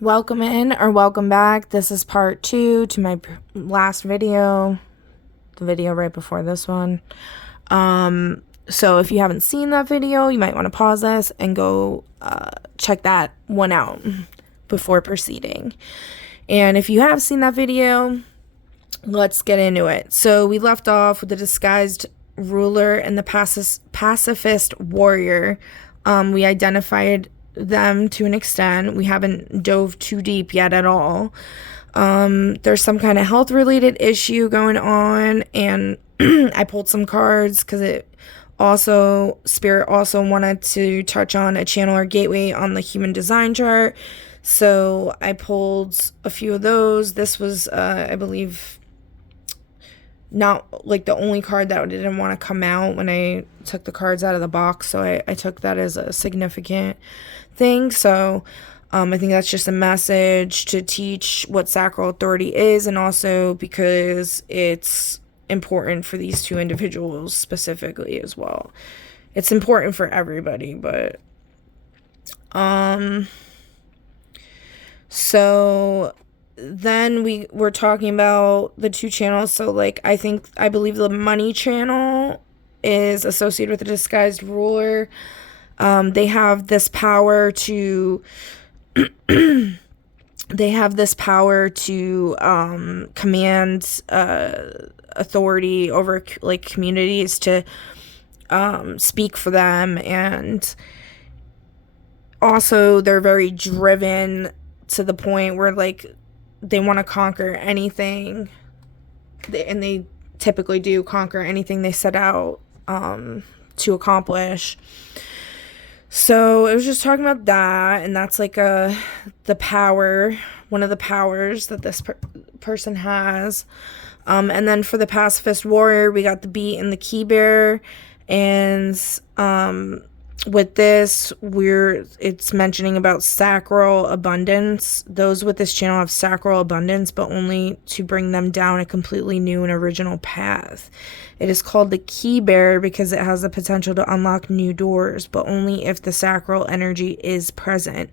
Welcome in or welcome back. This is part 2 to my last video, the video right before this one. So if you haven't seen that video, you might want to pause this and go check that one out before proceeding. And if you have seen that video, let's get into it. So we left off with the disguised ruler and the pacifist warrior. We identified them to an extent. We haven't dove too deep yet at all. There's some kind of health related issue going on, and I pulled some cards because Spirit also wanted to touch on a channel or gateway on the human design chart. So I pulled a few of those. This was, I believe, not like the only card that didn't want to come out when I took the cards out of the box. So I took that as a significant thing. So I think that's just a message to teach what sacral authority is, and also because it's important for these two individuals specifically as well. It's important for everybody, but so then we were talking about the two channels. So like I believe the money channel is associated with the disguised ruler. They have this power to command authority over like communities, to speak for them, and also they're very driven to the point where like they want to conquer anything, and they typically do conquer anything they set out to accomplish. So it was just talking about that, and that's like one of the powers that this person has. And then for the pacifist warrior, we got the beat and the key bearer, and with this, it's mentioning about sacral abundance. Those with this channel have sacral abundance, but only to bring them down a completely new and original path. It is called the key bearer because it has the potential to unlock new doors, but only if the sacral energy is present.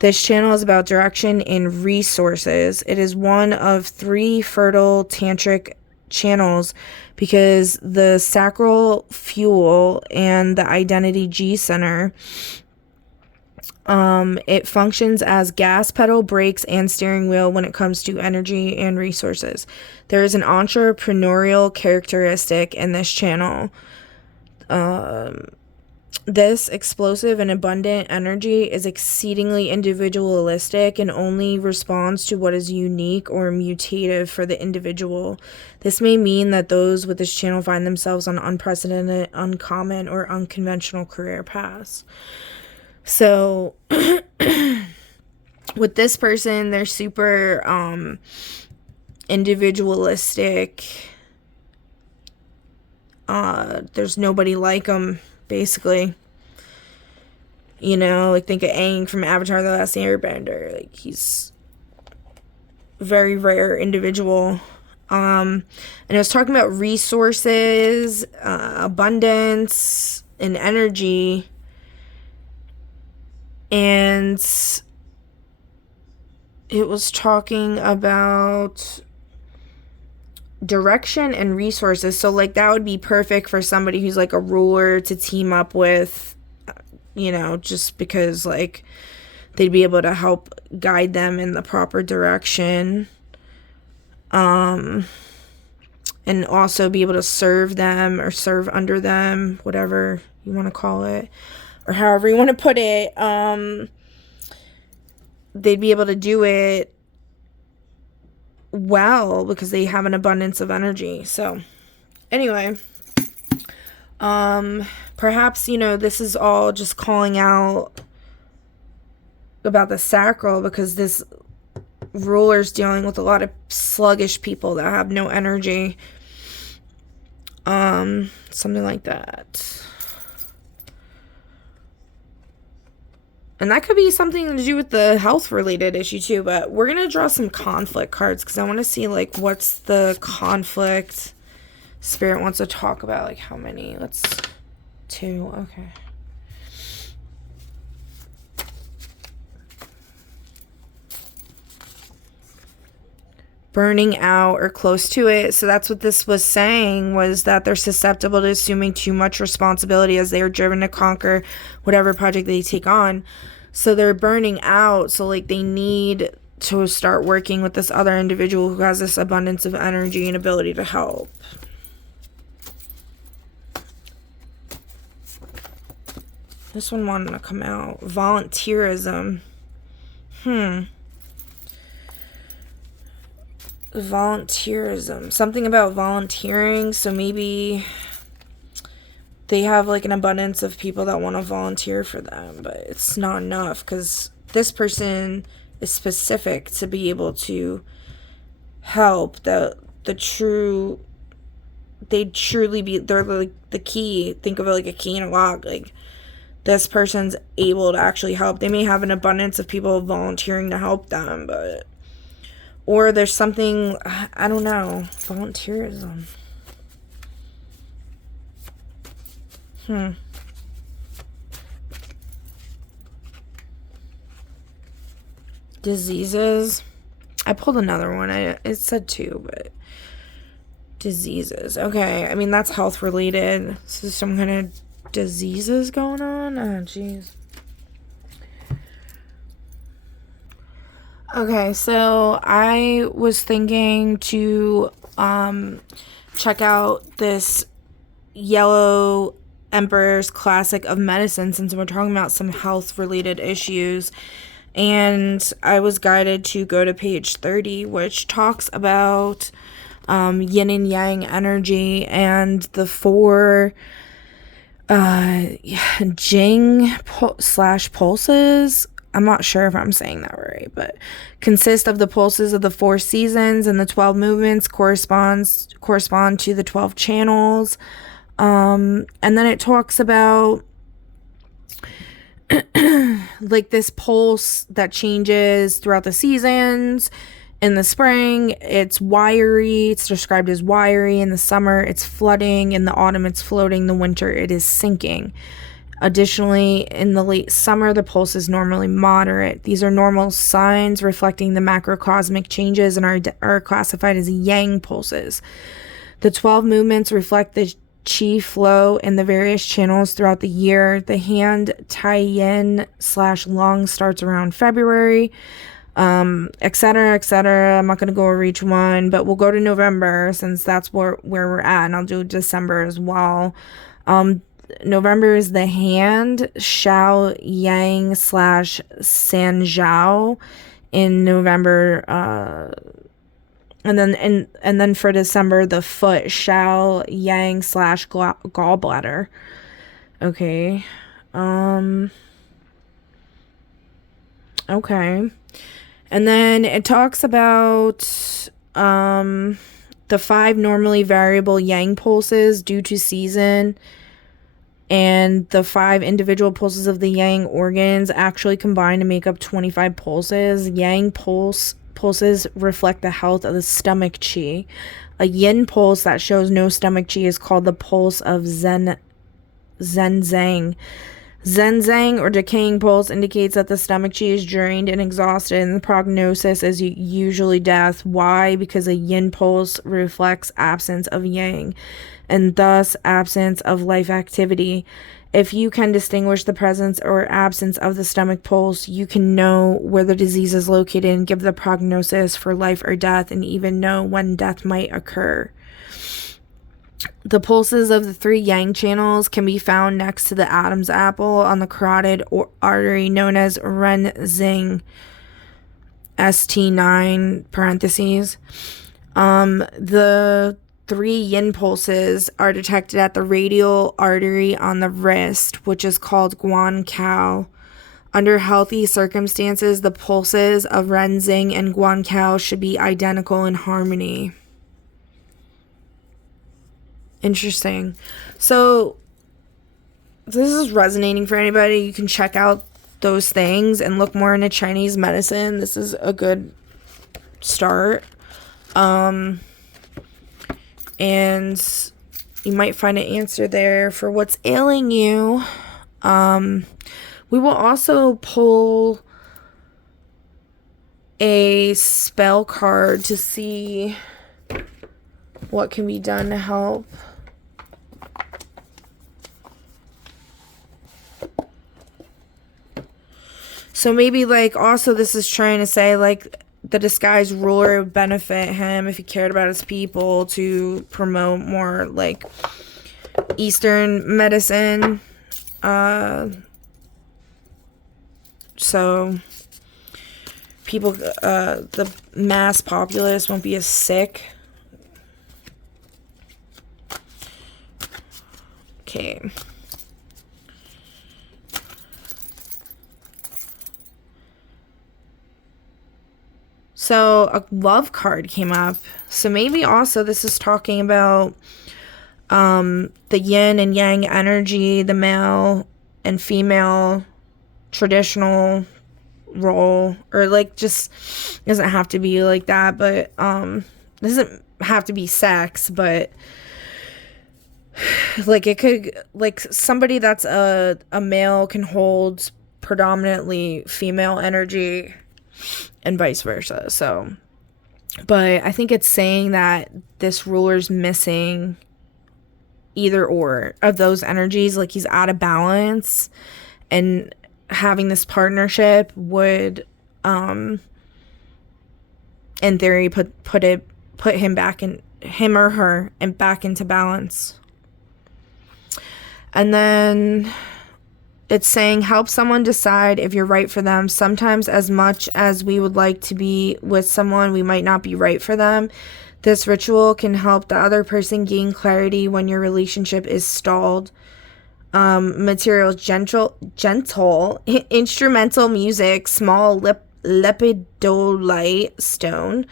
This channel is about direction and resources. It is one of 3 fertile tantric channels because the sacral fuel and the identity G center, it functions as gas pedal, brakes, and steering wheel when it comes to energy and resources. There is an entrepreneurial characteristic in this channel. This explosive and abundant energy is exceedingly individualistic and only responds to what is unique or mutative for the individual. This may mean that those with this channel find themselves on unprecedented, uncommon, or unconventional career paths. So with this person, they're super individualistic. There's nobody like them, basically. You know, like think of Aang from Avatar: The Last Airbender. Like, he's a very rare individual. And it was talking about resources, abundance, and energy. And it was talking about direction and resources. So like that would be perfect for somebody who's like a ruler to team up with, you know, just because like they'd be able to help guide them in the proper direction, and also be able to serve them or serve under them, whatever you want to call it, or however you want to put it. They'd be able to do it well because they have an abundance of energy. So anyway, perhaps, you know, this is all just calling out about the sacral, because this ruler's dealing with a lot of sluggish people that have no energy. Something like that. And that could be something to do with the health related issue too, but we're going to draw some conflict cards because I want to see like what's the conflict Spirit wants to talk about. Like how many? 2. Okay. burning out or close to it. So that's what this was saying, was that they're susceptible to assuming too much responsibility as they are driven to conquer whatever project they take on. So they're burning out. So like they need to start working with this other individual who has this abundance of energy and ability to help. This one wanted to come out. Volunteerism. Volunteerism. Something about volunteering. So maybe they have like an abundance of people that want to volunteer for them, but it's not enough because this person is specific to be able to help. They're like the key. Think of it like a key in a lock. Like this person's able to actually help. They may have an abundance of people volunteering to help them, or there's something, I don't know, volunteerism. Diseases. I pulled another one. It said 2, but diseases. Okay, I mean, that's health related. So some kind of diseases going on. Oh, jeez. Okay, so I was thinking to check out this Yellow Emperor's Classic of Medicine, since we're talking about some health related issues. And I was guided to go to page 30, which talks about yin and yang energy and the 4 Jing / pulses. I'm not sure if I'm saying that right, but consist of the pulses of the 4 seasons, and the 12 movements correspond to the 12 channels. And then it talks about like this pulse that changes throughout the seasons. In the spring, it's wiry. It's described as wiry. In the summer, it's flooding. In the autumn, it's floating. The winter, it is sinking. Additionally, in the late summer, the pulse is normally moderate. These are normal signs reflecting the macrocosmic changes and are classified as yang pulses. The 12 movements reflect the qi flow in the various channels throughout the year. The hand tai yin / lung starts around February, etc., etc. I'm not going to go over each one, but we'll go to November since that's where we're at, and I'll do December as well. November is the hand Xiao Yang / Sanjiao in November, and then for December, the foot Xiao Yang / gallbladder. Okay. Okay. And then it talks about the 5 normally variable yang pulses due to season, and the 5 individual pulses of the yang organs actually combine to make up 25 pulses. Yang pulses reflect the health of the stomach qi. A yin pulse that shows no stomach qi is called the pulse of zenzang. Zenzang, or decaying pulse, indicates that the stomach qi is drained and exhausted, and the prognosis is usually death. Why? Because a yin pulse reflects absence of yang, and thus absence of life activity. If you can distinguish the presence or absence of the stomach pulse, you can know where the disease is located and give the prognosis for life or death, and even know when death might occur. The pulses of the 3 yang channels can be found next to the Adam's apple on the carotid artery known as Renzing, ST9 parentheses. The 3 yin pulses are detected at the radial artery on the wrist, which is called Guankao. Under healthy circumstances, the pulses of Renzing and Guankao should be identical in harmony. Interesting. So this is resonating for anybody. You can check out those things and look more into Chinese medicine. This is a good start. And you might find an answer there for what's ailing you. We will also pull a spell card to see what can be done to help. So maybe, like, also this is trying to say, like, the disguised ruler would benefit him if he cared about his people to promote more, like, Eastern medicine. So people, the mass populace won't be as sick. Okay. So a love card came up. So maybe also this is talking about the yin and yang energy, the male and female traditional role, or like, just doesn't have to be like that, but doesn't have to be sex, but like it could, like somebody that's a male can hold predominantly female energy and vice versa. So, but I think it's saying that this ruler's missing either or of those energies, like he's out of balance, and having this partnership would in theory put him back in, him or her, and back into balance. And then it's saying help someone decide if you're right for them. Sometimes, as much as we would like to be with someone, we might not be right for them. This ritual can help the other person gain clarity when your relationship is stalled. Materials: gentle instrumental music, small lepidolite stone.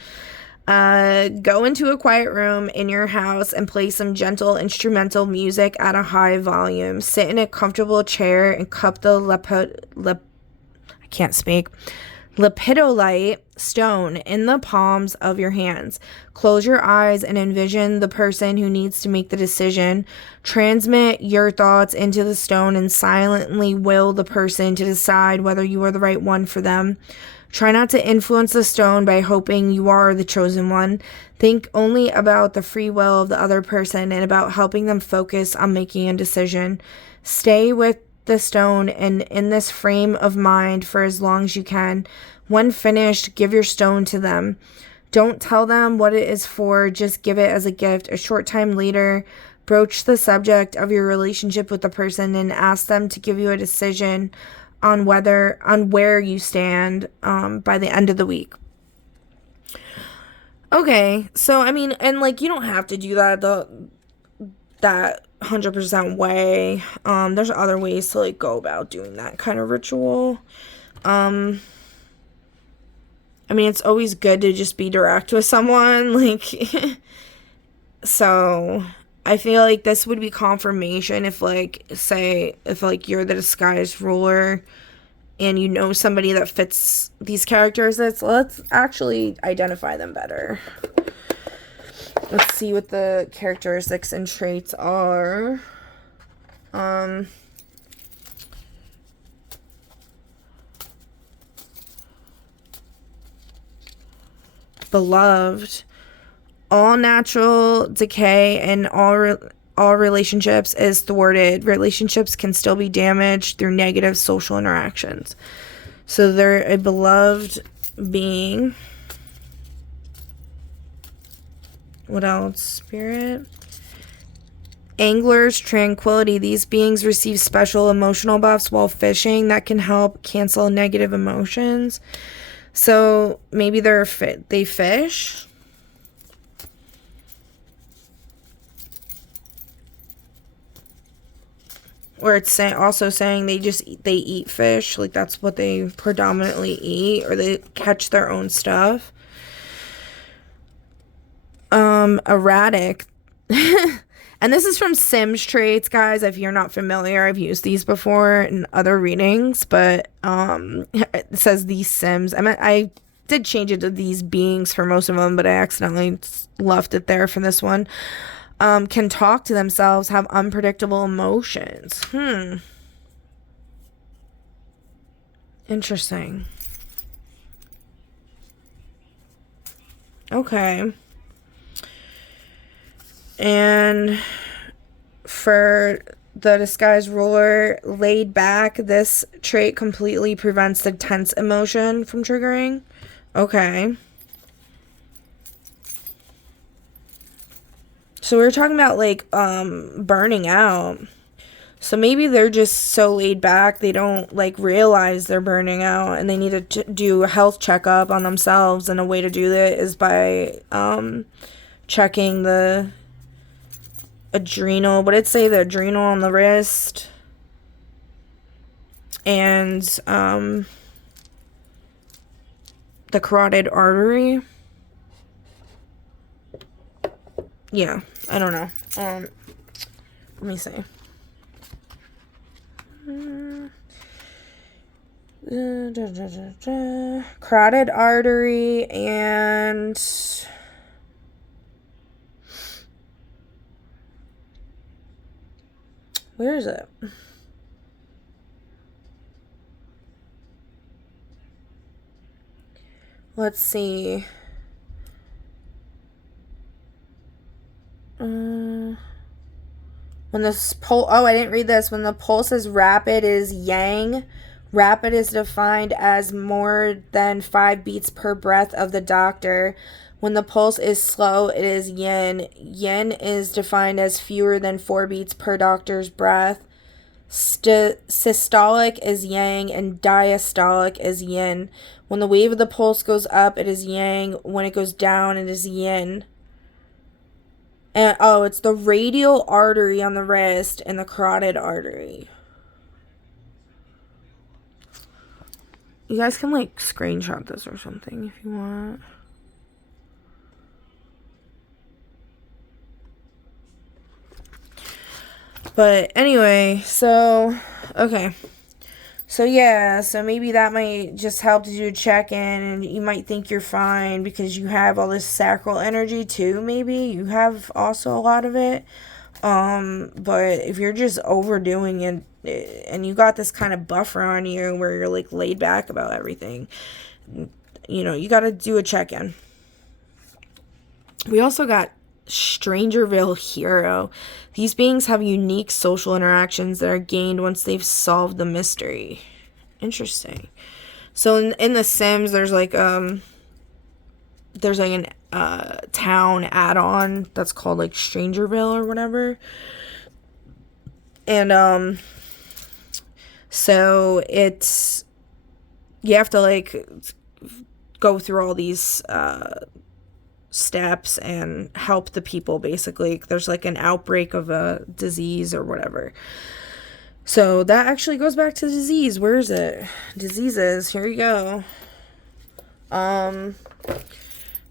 Go into a quiet room in your house and play some gentle instrumental music at a high volume. Sit in a comfortable chair and cup the lepidolite stone in the palms of your hands. Close your eyes and envision the person who needs to make the decision. Transmit your thoughts into the stone and silently will the person to decide whether you are the right one for them. Try not to influence the stone by hoping you are the chosen one. Think only about the free will of the other person and about helping them focus on making a decision. Stay with the stone and in this frame of mind for as long as you can. When finished, give your stone to them. Don't tell them what it is for, just give it as a gift. A short time later, broach the subject of your relationship with the person and ask them to give you a decision on where you stand by the end of the week. Okay, so I mean, and like, you don't have to do that 100% way. There's other ways to like go about doing that kind of ritual. I mean, it's always good to just be direct with someone, like so I feel like this would be confirmation if, like, say, if, like, you're the disguised ruler and you know somebody that fits these characters. Let's actually identify them better. Let's see what the characteristics and traits are. Beloved. All natural decay and all relationships is thwarted. Relationships can still be damaged through negative social interactions. So they're a beloved being. What else? Spirit. Anglers, tranquility. These beings receive special emotional buffs while fishing that can help cancel negative emotions. So maybe they fish. Or it's also saying they eat fish, like that's what they predominantly eat, or they catch their own stuff. Erratic. And this is from Sims Traits, guys. If you're not familiar, I've used these before in other readings, but it says these Sims. I did change it to these beings for most of them, but I accidentally left it there for this one. Can talk to themselves, have unpredictable emotions. Interesting. Okay. And for the disguised ruler, laid back, this trait completely prevents the tense emotion from triggering. Okay. So we were talking about, like, burning out. So maybe they're just so laid back they don't, like, realize they're burning out, and they need to do a health checkup on themselves, and a way to do that is by checking the adrenal, what did it say, the adrenal on the wrist, and the carotid artery. Yeah, I don't know. Let me see. Carotid artery and where is it? Let's see. When this pulse, oh, I didn't read this. When the pulse is rapid, it is yang. Rapid is defined as more than 5 beats per breath of the doctor. When the pulse is slow, it is yin. Yin is defined as fewer than 4 beats per doctor's breath. Systolic is yang and diastolic is yin. When the wave of the pulse goes up, it is yang. When it goes down, it is yin. And it's the radial artery on the wrist and the carotid artery. You guys can, like, screenshot this or something if you want. But anyway, so, okay. So yeah, so maybe that might just help to do a check-in, and you might think you're fine because you have all this sacral energy too, maybe. You have also a lot of it. But if you're just overdoing it, and you got this kind of buffer on you where you're, like, laid back about everything, you know, you got to do a check-in. We also got Strangerville Hero. These beings have unique social interactions that are gained once they've solved the mystery. Interesting. So in The Sims, there's like an town add-on that's called, like, Strangerville or whatever. And so it's, you have to, like, go through all these steps and help the people, basically. There's, like, an outbreak of a disease or whatever. So that actually goes back to disease. Where is it? Diseases. Here you go.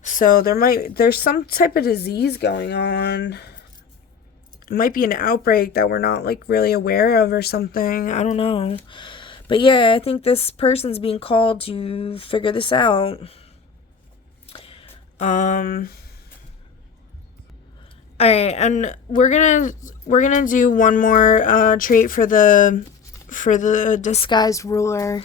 So there's some type of disease going on. It might be an outbreak that we're not, like, really aware of or something. I don't know. But yeah, I think this person's being called to figure this out. Alright, and we're gonna do one more trait for the disguised ruler.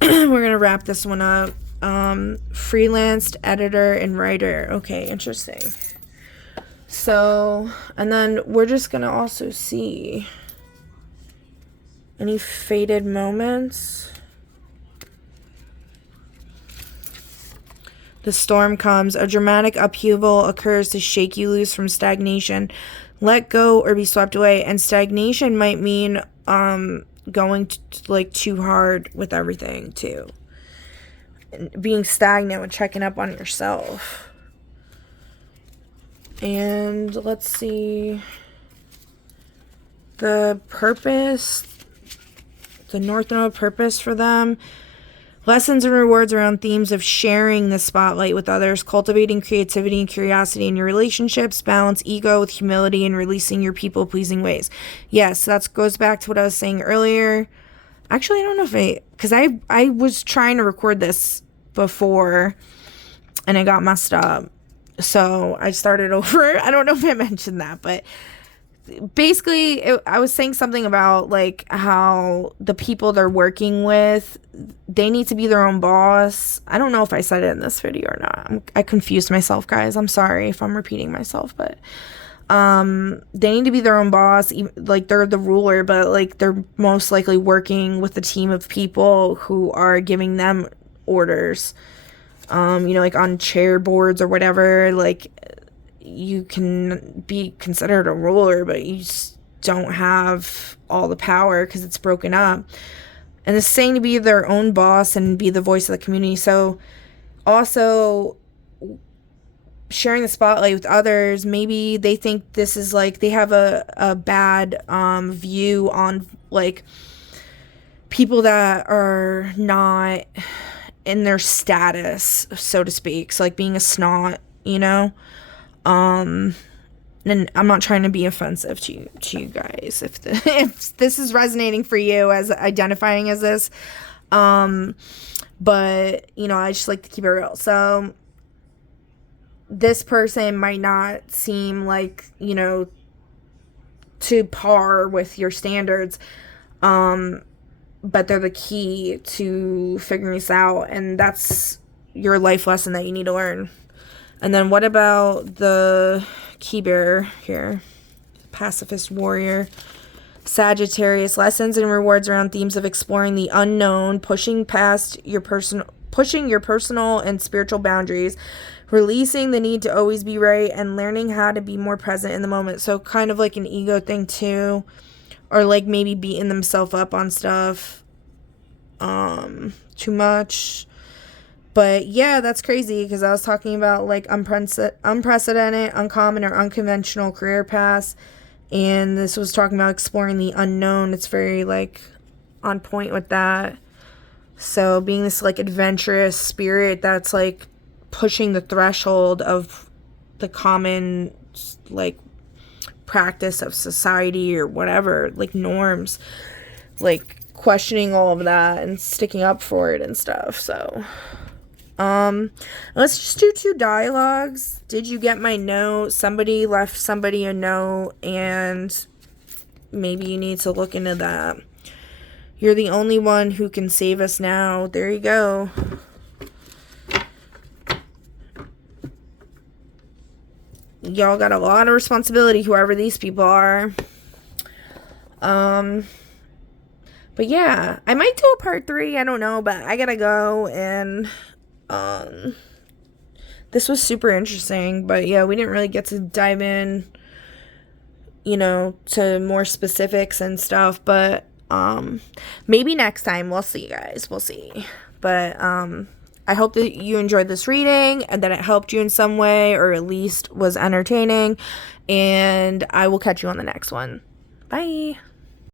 We're gonna wrap this one up. Freelanced editor and writer. Okay, interesting. So, and then we're just gonna also see any fated moments. The storm comes. A dramatic upheaval occurs to shake you loose from stagnation. Let go or be swept away. And stagnation might mean going like too hard with everything too. Being stagnant with checking up on yourself. And let's see. The purpose. The North Node purpose for them. Lessons and rewards around themes of sharing the spotlight with others, cultivating creativity and curiosity in your relationships, balance ego with humility, and releasing your people-pleasing ways. Yes, that goes back to what I was saying earlier. Actually, I don't know if because I was trying to record this before, and I got messed up. So I started over. I don't know if I mentioned that, but basically I was saying something about like how the people they're working with, they need to be their own boss. I don't know if I said it in this video or not. I confused myself, guys. I'm sorry if I'm repeating myself, but they need to be their own boss. Like, they're the ruler, but like they're most likely working with a team of people who are giving them orders, like on chair boards or whatever. Like, you can be considered a ruler, but you just don't have all the power because it's broken up. And it's saying to be their own boss and be the voice of the community. So also sharing the spotlight with others, maybe they think this is like, they have a bad view on like people that are not in their status, so to speak. So like being a snot, and I'm not trying to be offensive to you guys if this is resonating for you as identifying as this, but I just like to keep it real. So this person might not seem like to par with your standards, but they're the key to figuring this out, and that's your life lesson that you need to learn. And then what about the key bearer here? Pacifist warrior. Sagittarius, lessons and rewards around themes of exploring the unknown, pushing your personal and spiritual boundaries, releasing the need to always be right, and learning how to be more present in the moment. So kind of like an ego thing too, or like maybe beating themselves up on stuff too much. But yeah, that's crazy because I was talking about like unprecedented, uncommon, or unconventional career paths, and this was talking about exploring the unknown. It's very like on point with that. So being this like adventurous spirit that's like pushing the threshold of the common like practice of society or whatever, like norms, like questioning all of that and sticking up for it and stuff. So let's just do 2 dialogues. Did you get my note? Somebody left somebody a note, and maybe you need to look into that. You're the only one who can save us now. There you go. Y'all got a lot of responsibility, whoever these people are. But yeah, I might do a part 3. I don't know, but I gotta go, and this was super interesting. But yeah, we didn't really get to dive in, to more specifics and stuff. But maybe next time. We'll see, guys. We'll see. But I hope that you enjoyed this reading and that it helped you in some way, or at least was entertaining. And I will catch you on the next one. Bye.